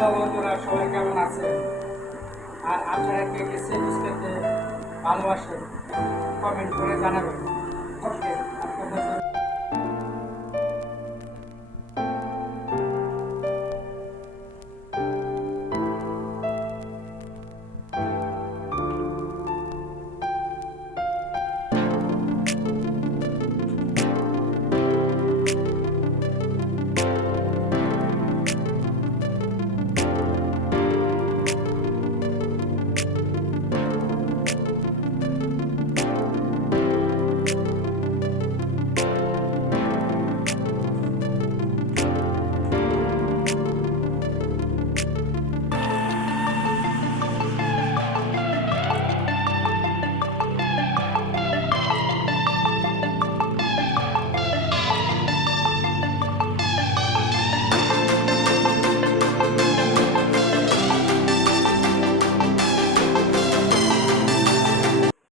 Hello বন্ধুরা, সবাই কেমন আছে? আর আপনারা কে কে স্যান্ডউইচ খেতে ভালোবাসেন কমেন্ট করে জানাবেন। ওকে, আপনাদের